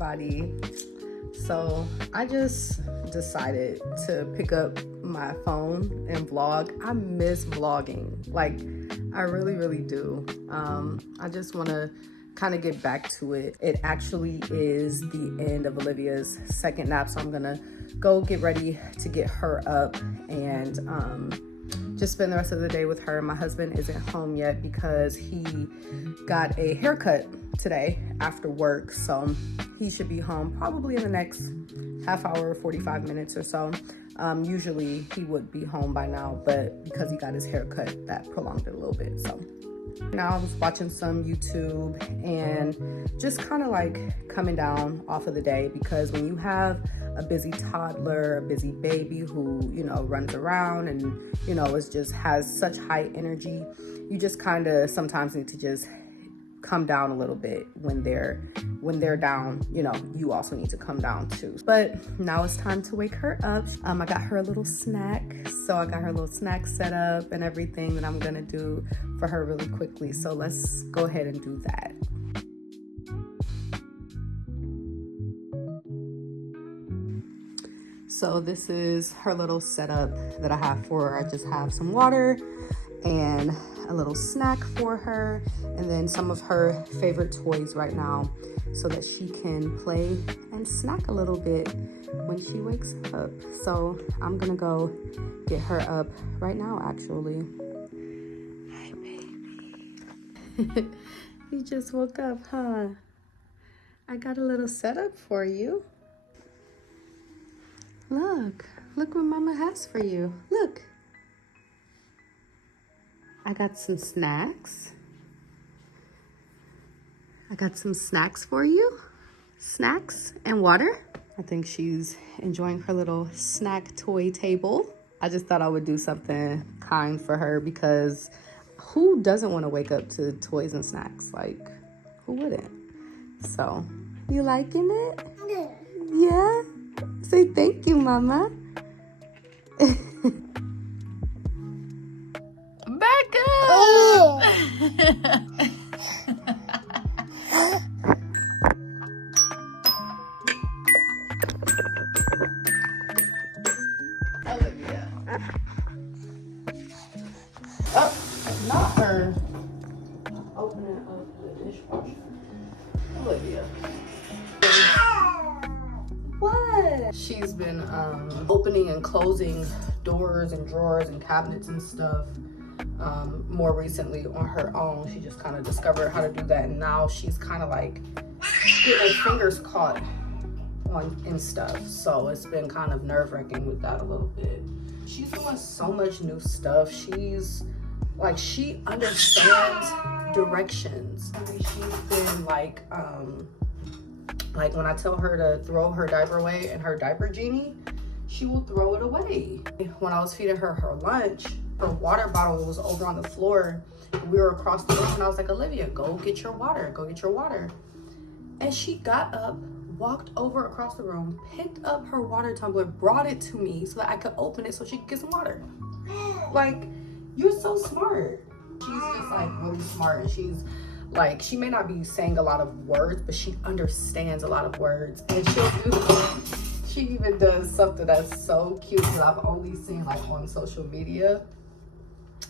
everybody. So I just decided to pick up my phone and vlog. I miss vlogging, like I really do. I just want to kind of get back to it. It actually is the end of Olivia's second nap, so I'm gonna go get ready to get her up and just spend the rest of the day with her. My husband isn't home yet because he got a haircut today after work, so he should be home probably in the next half hour, 45 minutes or so. Usually he would be home by now, but because he got his haircut, that prolonged it a little bit. So now I was watching some YouTube and just kind of like coming down off of the day, because when you have a busy toddler, a busy baby who, you know, runs around and, you know, is just has such high energy, you just kind of sometimes need to just come down a little bit. When they're down, you know, you also need to come down too. But now it's time to wake her up. I got her a little snack, so I got her a little snack set up and everything that I'm gonna do for her really quickly. So let's go ahead and do that. So this is her little setup that I have for her. I just have some water and a little snack for her, and then some of her favorite toys right now so that she can play and snack a little bit when she wakes up. So I'm gonna go get her up right now, actually. Hi, baby. You just woke up, huh? I got a little setup for you. Look what Mama has for you. Look. I got some snacks. I got some snacks for you. Snacks and water. I think she's enjoying her little snack toy table. I just thought I would do something kind for her, because who doesn't want to wake up to toys and snacks? Like, who wouldn't? So, you liking it? Yeah? Say thank you, Mama. Back up! Alivia. Oh, not her. Opening up the dishwasher. Alivia. What? She's been opening and closing doors and drawers and cabinets and stuff. More recently on her own. She just kind of discovered how to do that, and now she's kind of like getting her fingers caught on in stuff. So it's been kind of nerve-wracking with that a little bit. She's doing so much new stuff. She's like, she understands directions. I mean, she's been like when I tell her to throw her diaper away and her diaper genie, she will throw it away. When I was feeding her her lunch, her water bottle was over on the floor. We were across the room, and I was like, Alivia, go get your water. Go get your water. And she got up, walked over across the room, picked up her water tumbler, brought it to me so that I could open it so she could get some water. Like, you're so smart. She's just like really smart, and she's like, she may not be saying a lot of words, but she understands a lot of words. And she even does something that's so cute that I've only seen like on social media.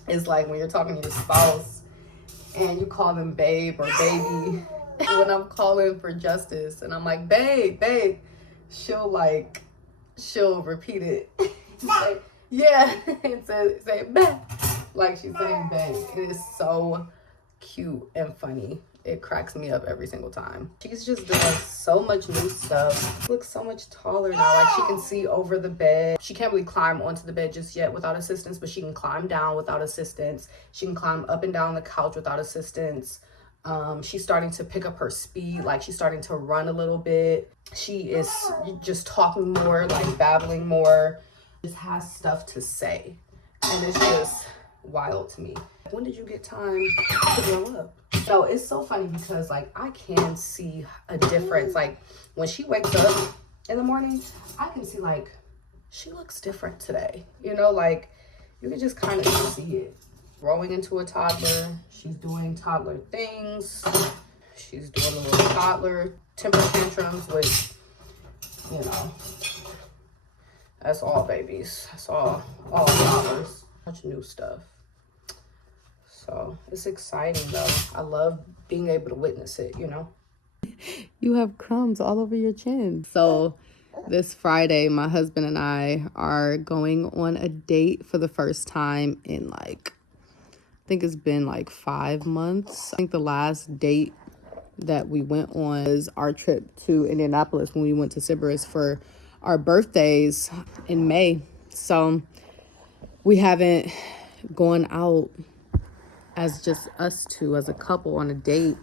It's like when you're talking to your spouse and you call them babe or baby. When I'm calling for justice and I'm like, babe, she'll repeat it. Like, yeah, and say babe, like she's saying babe. It is so cute and funny. It cracks me up every single time. She's just doing so much new stuff. She looks so much taller now. Like, she can see over the bed. She can't really climb onto the bed just yet without assistance, but she can climb down without assistance. She can climb up and down the couch without assistance. She's starting to pick up her speed. Like, she's starting to run a little bit. She is just talking more, like babbling more. Just has stuff to say. And it's just wild to me. When did you get time to grow up? So it's so funny because like I can see a difference. Like when she wakes up in the morning, I can see like she looks different today. You know, like you can just kind of see it. Growing into a toddler, she's doing toddler things. She's doing a little toddler temper tantrums, which, you know, that's all babies. That's all toddlers. Bunch of new stuff. So it's exciting though. I love being able to witness it, you know. You have crumbs all over your chin. So this Friday, my husband and I are going on a date for the first time in like, I think it's been like 5 months. I think the last date that we went on was our trip to Indianapolis when we went to Sybaris for our birthdays in May. So we haven't gone out as just us two as a couple on a date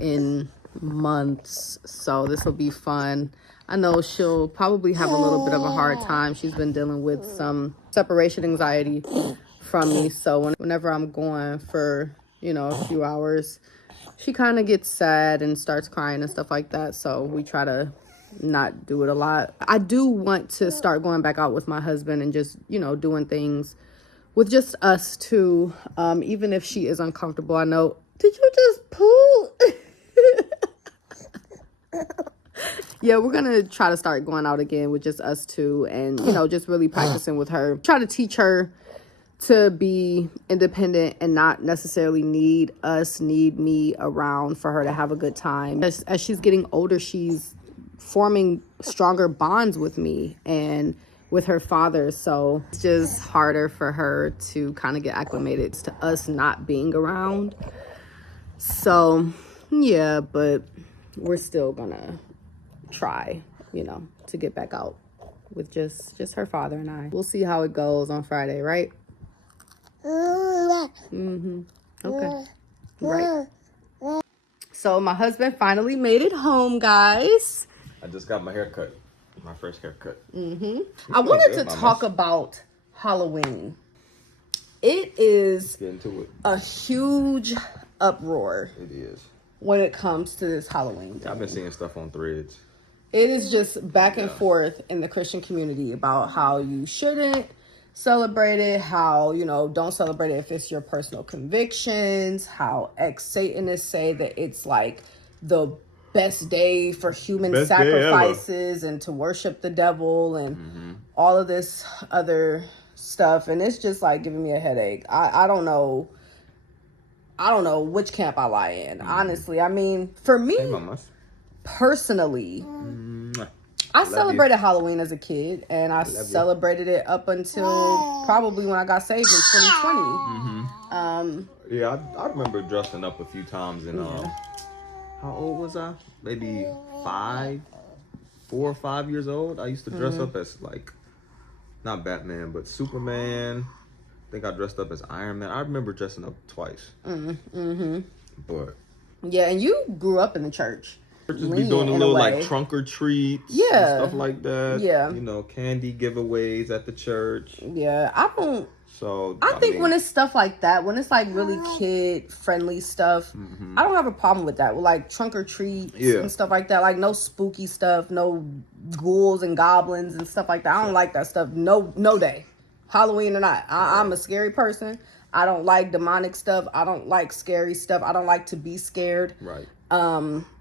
in months. So this will be fun. I know she'll probably have a little bit of a hard time. She's been dealing with some separation anxiety from me. So whenever I'm going for, you know, a few hours, she kind of gets sad and starts crying and stuff like that. So we try to not do it a lot. I do want to start going back out with my husband and just, you know, doing things with just us two. Even if she is uncomfortable. I know. Did you just poo? Yeah, we're gonna try to start going out again with just us two and, you know, just really practicing with her. Try to teach her to be independent and not necessarily need me around for her to have a good time. As she's getting older, she's forming stronger bonds with me and with her father. So it's just harder for her to kind of get acclimated to us not being around. So, yeah, but we're still gonna try, you know, to get back out with just her father and I. We'll see how it goes on Friday, right? Okay. Right. So my husband finally made it home, guys. I just got my haircut. My first haircut. I wanted to talk about Halloween. It is a huge uproar. It is. When it comes to this Halloween thing. I've been seeing stuff on Threads. It is just back and forth in the Christian community about how you shouldn't celebrate it, how, you know, don't celebrate it if it's your personal convictions, how ex-Satanists say that it's like the best day for human sacrifices and to worship the devil and all of this other stuff. And it's just like giving me a headache. I don't know which camp I lie in, honestly. I mean, for me, personally, I celebrated Halloween as a kid, and I celebrated it up until probably when I got saved in 2020. Yeah, I remember dressing up a few times, and how old was I? Maybe 4 or 5 years old. I used to dress up as, like, not Batman, but Superman. I think I dressed up as Iron Man. I remember dressing up twice. But yeah, and you grew up in the church. Churches be doing a little like trunk or treats, and stuff like that. Yeah, you know, candy giveaways at the church. Yeah, I think when it's stuff like that, when it's like really kid friendly stuff, I don't have a problem with that. With like trunk or treats and stuff like that. Like no spooky stuff, no ghouls and goblins and stuff like that. I don't like that stuff. No day. Halloween or not. I'm a scary person. I don't like demonic stuff. I don't like scary stuff. I don't like to be scared. Right.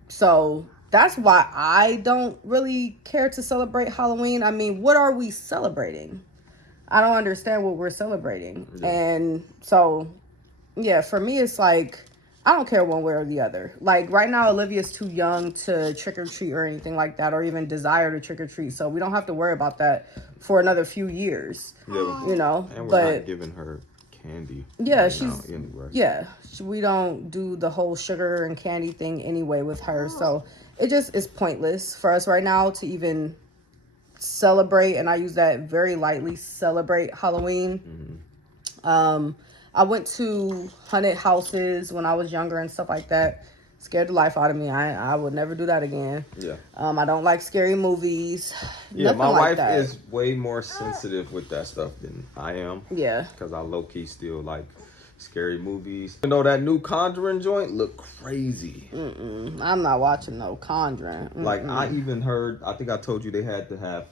So that's why I don't really care to celebrate Halloween. I mean, what are we celebrating? I don't understand what we're celebrating. Yeah. And so, yeah, for me, it's like, I don't care one way or the other. Like right now, Olivia's too young to trick or treat or anything like that, or even desire to trick or treat. So we don't have to worry about that for another few years. Yeah, you know. And we're not giving her candy. Yeah, we don't do the whole sugar and candy thing anyway with her. So it just is pointless for us right now to even celebrate, and I use that very lightly, celebrate Halloween. I went to haunted houses when I was younger and stuff like that. Scared the life out of me. I would never do that again. Yeah. I don't like scary movies. Yeah, my wife is way more sensitive with that stuff than I am. Yeah. Because I low-key still like scary movies. You know, that new Conjuring joint looked crazy. I'm not watching no Conjuring. Like, I even heard, I think I told you they had to have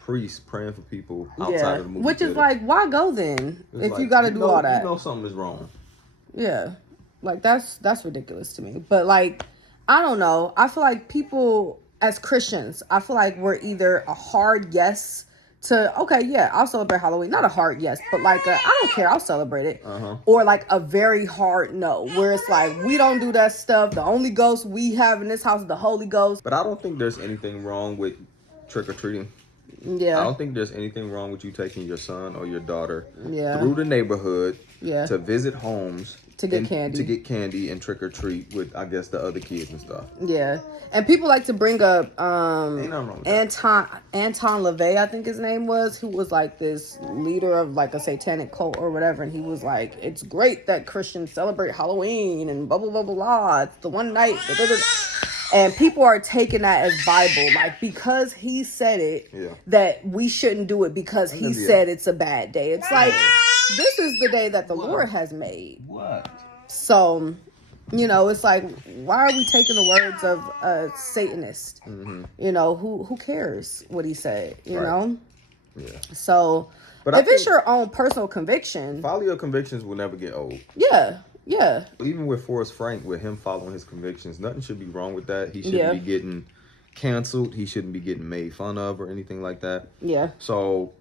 priests praying for people outside of the movie Which theater. is like, why go then? If you got to do all that. You know something is wrong. Yeah. Like, that's ridiculous to me. But, like, I don't know. I feel like people, as Christians, I feel like we're either a hard yes to, okay, yeah, I'll celebrate Halloween. Not a hard yes, but like, I don't care, I'll celebrate it. Or like a very hard no, where it's like, we don't do that stuff. The only ghost we have in this house is the Holy Ghost. But I don't think there's anything wrong with trick-or-treating. Yeah. I don't think there's anything wrong with you taking your son or your daughter Yeah. through the neighborhood Yeah. to visit homes. To get candy. To get candy and trick or treat with, I guess, the other kids and stuff. Yeah. And people like to bring up Ain't nothing wrong with that. Anton LaVey, I think his name was, who was like this leader of like a satanic cult or whatever. And he was like, it's great that Christians celebrate Halloween and blah, blah, blah, blah, blah. It's the one night. Da, da, da. And people are taking that as Bible. Like, because he said it, that we shouldn't do it because he said it's a bad day. It's like, this is the day that the Lord has made. What? So, you know, it's like, why are we taking the words of a Satanist? You know, who cares what he said, you know? Yeah. So, but if it's your own personal conviction. Follow your convictions will never get old. Yeah. Yeah. Even with Forrest Frank, with him following his convictions, nothing should be wrong with that. He shouldn't be getting canceled. He shouldn't be getting made fun of or anything like that. Yeah. So,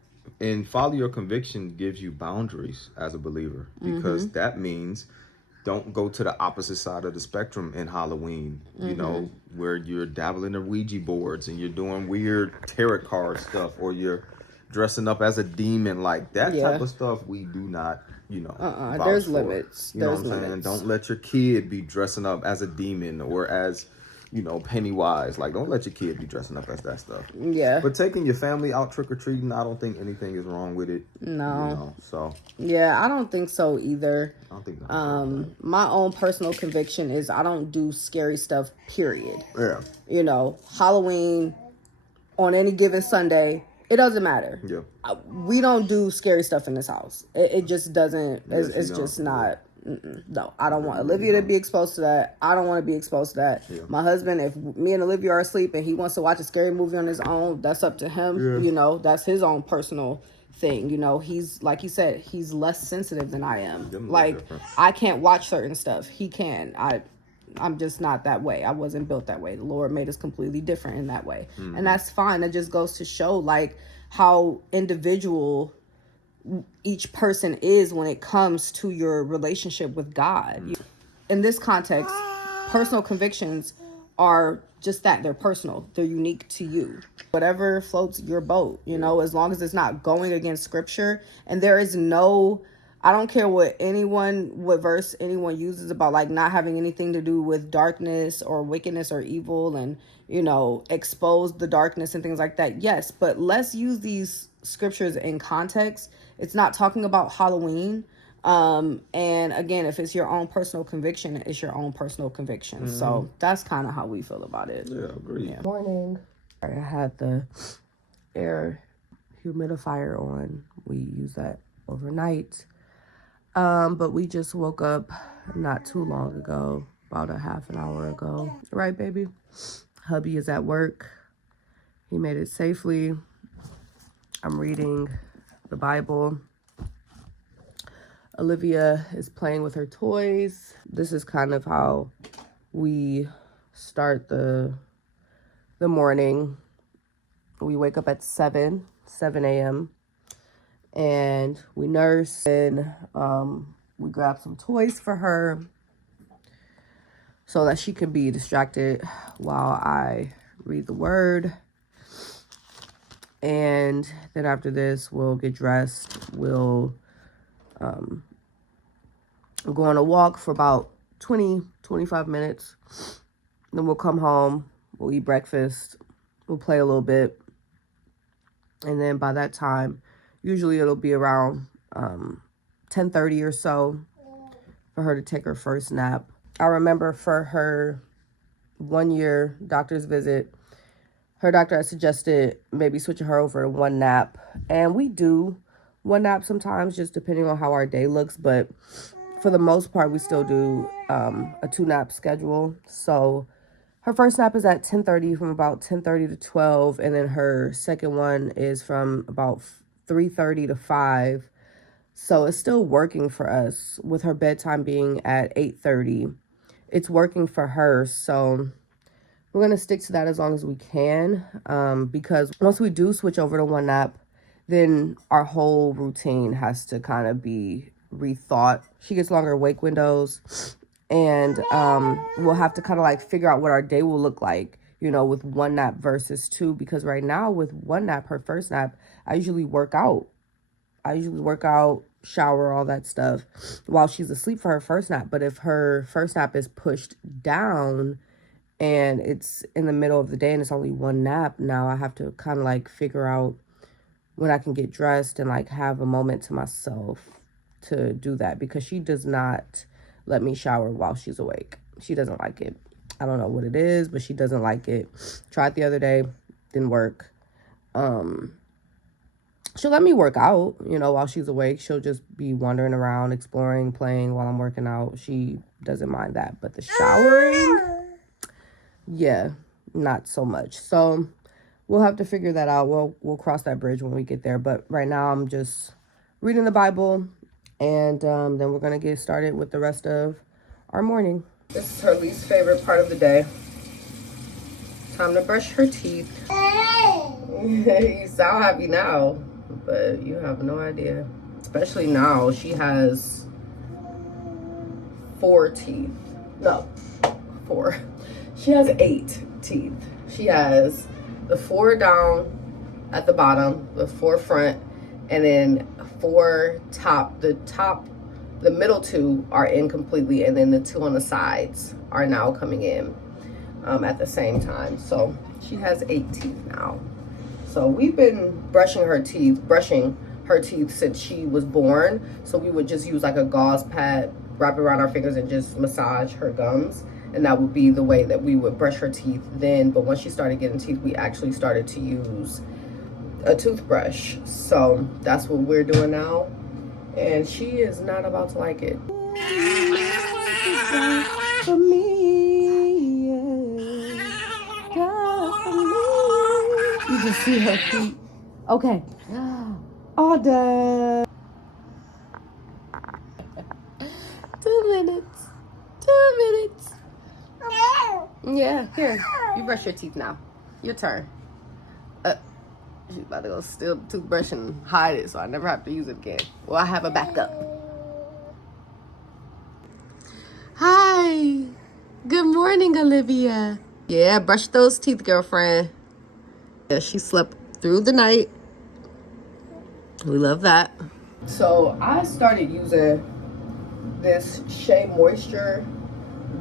and follow your conviction gives you boundaries as a believer, because that means don't go to the opposite side of the spectrum in Halloween, you know, where you're dabbling in Ouija boards and you're doing weird tarot card stuff, or you're dressing up as a demon. Like that type of stuff we do not, you know, there's limits. You know what I'm saying? Don't let your kid be dressing up as a demon or as, you know, Pennywise. Like, don't let your kid be dressing up as that stuff. Yeah. But taking your family out trick-or-treating, I don't think anything is wrong with it. No. You know, so. Yeah, I don't think so either. I don't think my own personal conviction is I don't do scary stuff, period. Yeah. You know, Halloween, on any given Sunday, it doesn't matter. Yeah. We don't do scary stuff in this house. It just doesn't. It's just not. No, I don't want Olivia to be exposed to that. I don't want to be exposed to that. Yeah. My husband, if me and Olivia are asleep and he wants to watch a scary movie on his own, that's up to him. Yeah. You know, that's his own personal thing. You know, he's, like you said, he's less sensitive than I am. Like, I can't watch certain stuff. He can. I'm just not that way. I wasn't built that way. The Lord made us completely different in that way. And that's fine. It just goes to show, like, how individual each person is when it comes to your relationship with God. In this context, personal convictions are just that. They're personal. They're unique to you. Whatever floats your boat, you know, as long as it's not going against scripture. And there is no, I don't care what verse anyone uses about like not having anything to do with darkness or wickedness or evil and, you know, expose the darkness and things like that. Yes, but let's use these scriptures in context. It's not talking about Halloween. And again, if it's your own personal conviction, it's your own personal conviction. So that's kind of how we feel about it. Yeah, agree. Yeah. Morning. I had the air humidifier on. We use that overnight. But we just woke up not too long ago, about a half an hour ago. Right, baby? Hubby is at work. He made it safely. I'm reading the Bible. Alivia is playing with her toys. This is kind of how we start the morning. We wake up at 7 a.m. and we nurse, and we grab some toys for her so that she can be distracted while I read the word. And then after this, we'll get dressed. We'll go on a walk for about 25 minutes. Then we'll come home. We'll eat breakfast. We'll play a little bit. And then by that time, usually it'll be around 10:30 or so for her to take her first nap. I remember for her 1 year doctor's visit, her doctor had suggested maybe switching her over to one nap. And we do one nap sometimes, just depending on how our day looks. But for the most part, we still do a 2-nap schedule. So her first nap is at 10:30, from about 10:30 to 12. And then her second one is from about 3:30 to 5. So it's still working for us with her bedtime being at 8:30. It's working for her. So we're going to stick to that as long as we can, because once we do switch over to one nap, then our whole routine has to kind of be rethought. She gets longer wake windows, and we'll have to kind of like figure out what our day will look like, you know, with one nap versus two, because right now with one nap, her first nap, I usually work out, shower, all that stuff while she's asleep for her first nap. But if her first nap is pushed down and it's in the middle of the day and it's only one nap, now I have to kind of like figure out when I can get dressed and like have a moment to myself to do that, because she does not let me shower while she's awake. She doesn't like it. I don't know what it is, but she doesn't like it. Tried the other day, didn't work. She'll let me work out, you know, while she's awake. She'll just be wandering around, exploring, playing while I'm working out. She doesn't mind that. But the showering, yeah, not so much. So we'll have to figure that out. We'll cross that bridge when we get there. But right now I'm just reading the Bible, and then we're going to get started with the rest of our morning. This is her least favorite part of the day. Time to brush her teeth. You sound happy now, but you have no idea. Especially now, she has 4 teeth. No, 4. She has 8 teeth. She has the 4 down at the bottom, the 4 front, and then 4 top. The middle 2 are in completely, and then the 2 on the sides are now coming in at the same time. So she has 8 teeth now. So we've been brushing her teeth since she was born. So we would just use like a gauze pad, wrap it around our fingers, and just massage her gums. And that would be the way that we would brush her teeth then. But once she started getting teeth, we actually started to use a toothbrush. So that's what we're doing now. And she is not about to like it. For me, yeah. For me. You just see her feet. Okay. All done. 2 minutes. 2 minutes. Yeah, here. You brush your teeth now. Your turn. She's about to go steal the toothbrush and hide it so I never have to use it again. Well, I have a backup. Hi. Good morning, Alivia. Yeah, brush those teeth, girlfriend. Yeah, she slept through the night. We love that. So I started using this Shea Moisture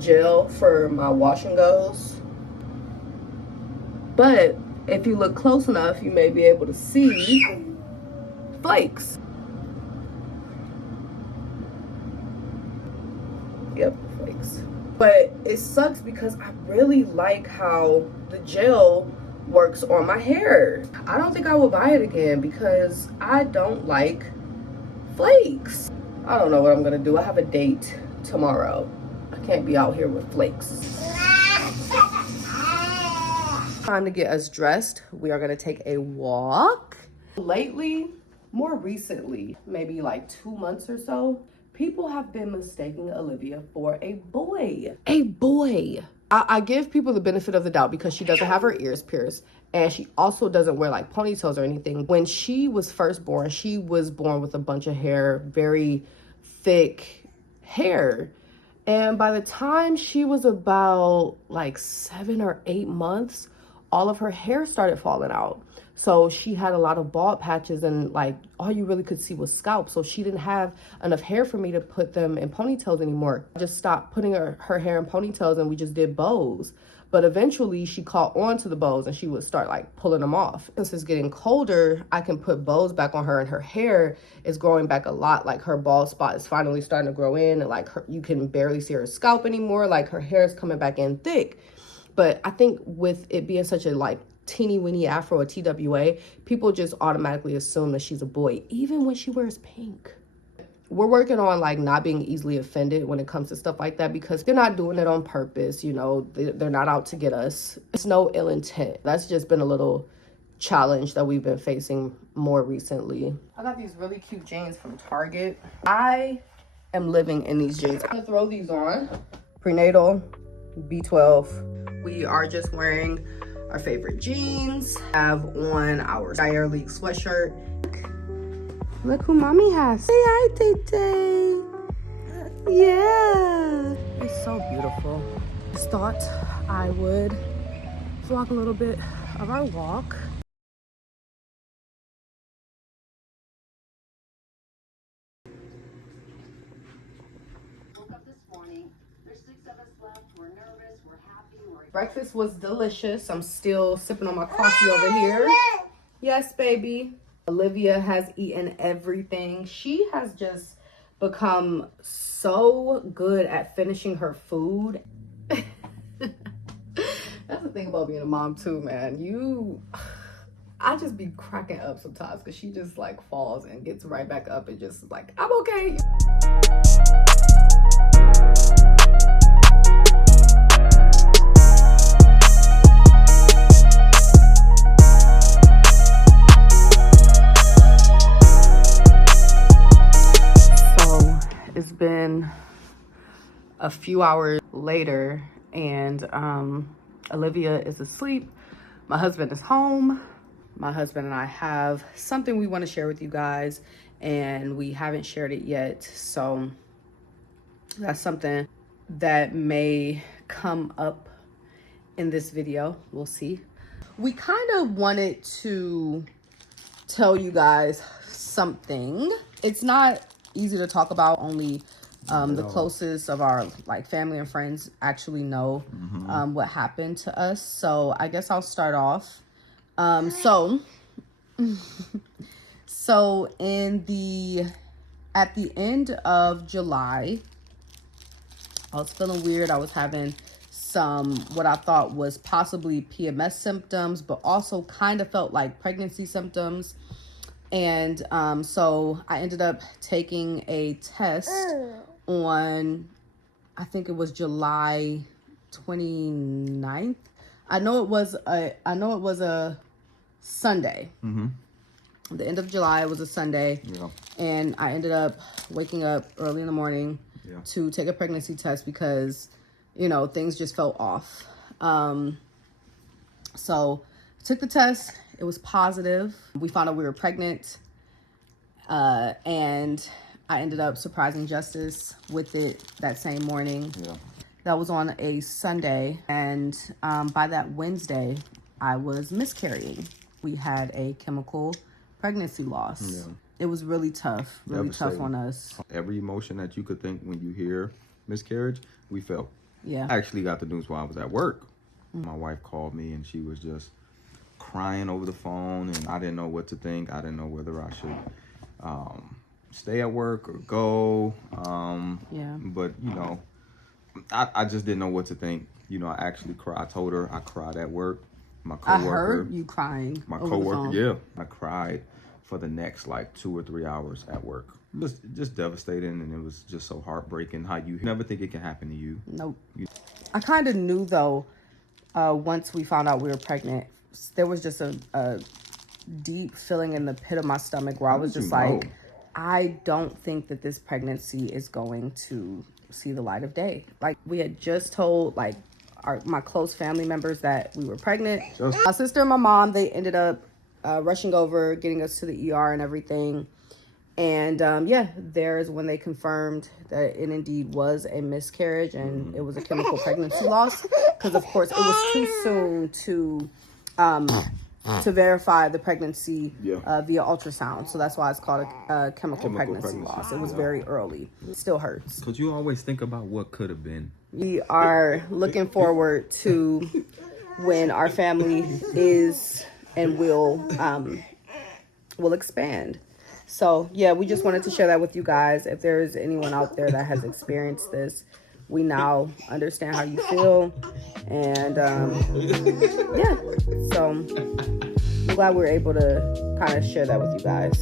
gel for my wash and goes. But if you look close enough, you may be able to see flakes. Yep, flakes. But it sucks because I really like how the gel works on my hair. I don't think I will buy it again because I don't like flakes. I don't know what I'm gonna do. I have a date tomorrow. I can't be out here with flakes. Time to get us dressed. We are gonna take a walk. Lately, more recently, maybe like 2 months or so, people have been mistaking Alivia for a boy. A boy. I give people the benefit of the doubt because she doesn't have her ears pierced, and she also doesn't wear like ponytails or anything. When she was first born, she was born with a bunch of hair, very thick hair. And by the time she was about like 7 or 8 months, all of her hair started falling out. So she had a lot of bald patches, and like all you really could see was scalp. So she didn't have enough hair for me to put them in ponytails anymore. I just stopped putting her hair in ponytails, and we just did bows. But eventually she caught on to the bows and she would start like pulling them off. Since it's getting colder, I can put bows back on her, and her hair is growing back a lot. Like her bald spot is finally starting to grow in, and like you can barely see her scalp anymore. Like her hair is coming back in thick. But I think with it being such a like teeny weeny afro, a TWA, people just automatically assume that she's a boy, even when she wears pink. We're working on like not being easily offended when it comes to stuff like that, because they're not doing it on purpose, you know, they're not out to get us. It's no ill intent. That's just been a little challenge that we've been facing more recently. I got these really cute jeans from Target. I am living in these jeans. I'm gonna throw these on. Prenatal, B12. We are just wearing our favorite jeans. Have on our Dire League sweatshirt. Look who mommy has. Say hi, Tay. Yeah. It's so beautiful. Just thought I would vlog a little bit of our walk. Breakfast was delicious. I'm still sipping on my coffee over here. Yes, baby. Alivia has eaten everything. She has just become so good at finishing her food. That's the thing about being a mom too, man. I just be cracking up sometimes because she just like falls and gets right back up and just like, I'm okay. It's been a few hours later and Alivia is asleep. My husband is home. My husband and I have something we want to share with you guys and we haven't shared it yet. So that's something that may come up in this video. We'll see. We kind of wanted to tell you guys something. It's not easy to talk about. Only the closest of our like family and friends actually know what happened to us. So I guess I'll start off. So at the end of July, I was feeling weird. I was having some what I thought was possibly PMS symptoms, but also kind of felt like pregnancy symptoms. And so I ended up taking a test on, I think it was July 29th. I know it was a Sunday. The end of July, it was a Sunday. Yeah. And I ended up waking up early in the morning to take a pregnancy test because, you know, things just felt off. So I took the test. It was positive. We found out we were pregnant. And I ended up surprising Justice with it that same morning. Yeah. That was on a Sunday. And by that Wednesday, I was miscarrying. We had a chemical pregnancy loss. Yeah. It was really tough, really tough on us. Every emotion that you could think when you hear miscarriage, we felt. Yeah. I actually got the news while I was at work. My wife called me and she was just crying over the phone and I didn't know what to think. I didn't know whether I should stay at work or go. But, you know, I just didn't know what to think. You know, I actually cried. I told her I cried at work. My coworker. I heard you crying. My coworker, yeah. I cried for the next like 2 or 3 hours at work. Just devastating, and it was just so heartbreaking how you never think it can happen to you. Nope. I kind of knew though, once we found out we were pregnant, there was just a deep feeling in the pit of my stomach where I was just like, I don't think that this pregnancy is going to see the light of day. Like we had just told like my close family members that we were pregnant. My sister and my mom, they ended up rushing over, getting us to the ER and everything. And there's when they confirmed that it indeed was a miscarriage and it was a chemical pregnancy loss. Because of course it was too soon to verify the pregnancy via ultrasound. So that's why it's called a chemical pregnancy loss. It was very early. It still hurts. Because you always think about what could have been. We are looking forward to when our family is and will expand. So yeah, we just wanted to share that with you guys. If there is anyone out there that has experienced this, we now understand how you feel. And so I'm glad we were able to kind of share that with you guys.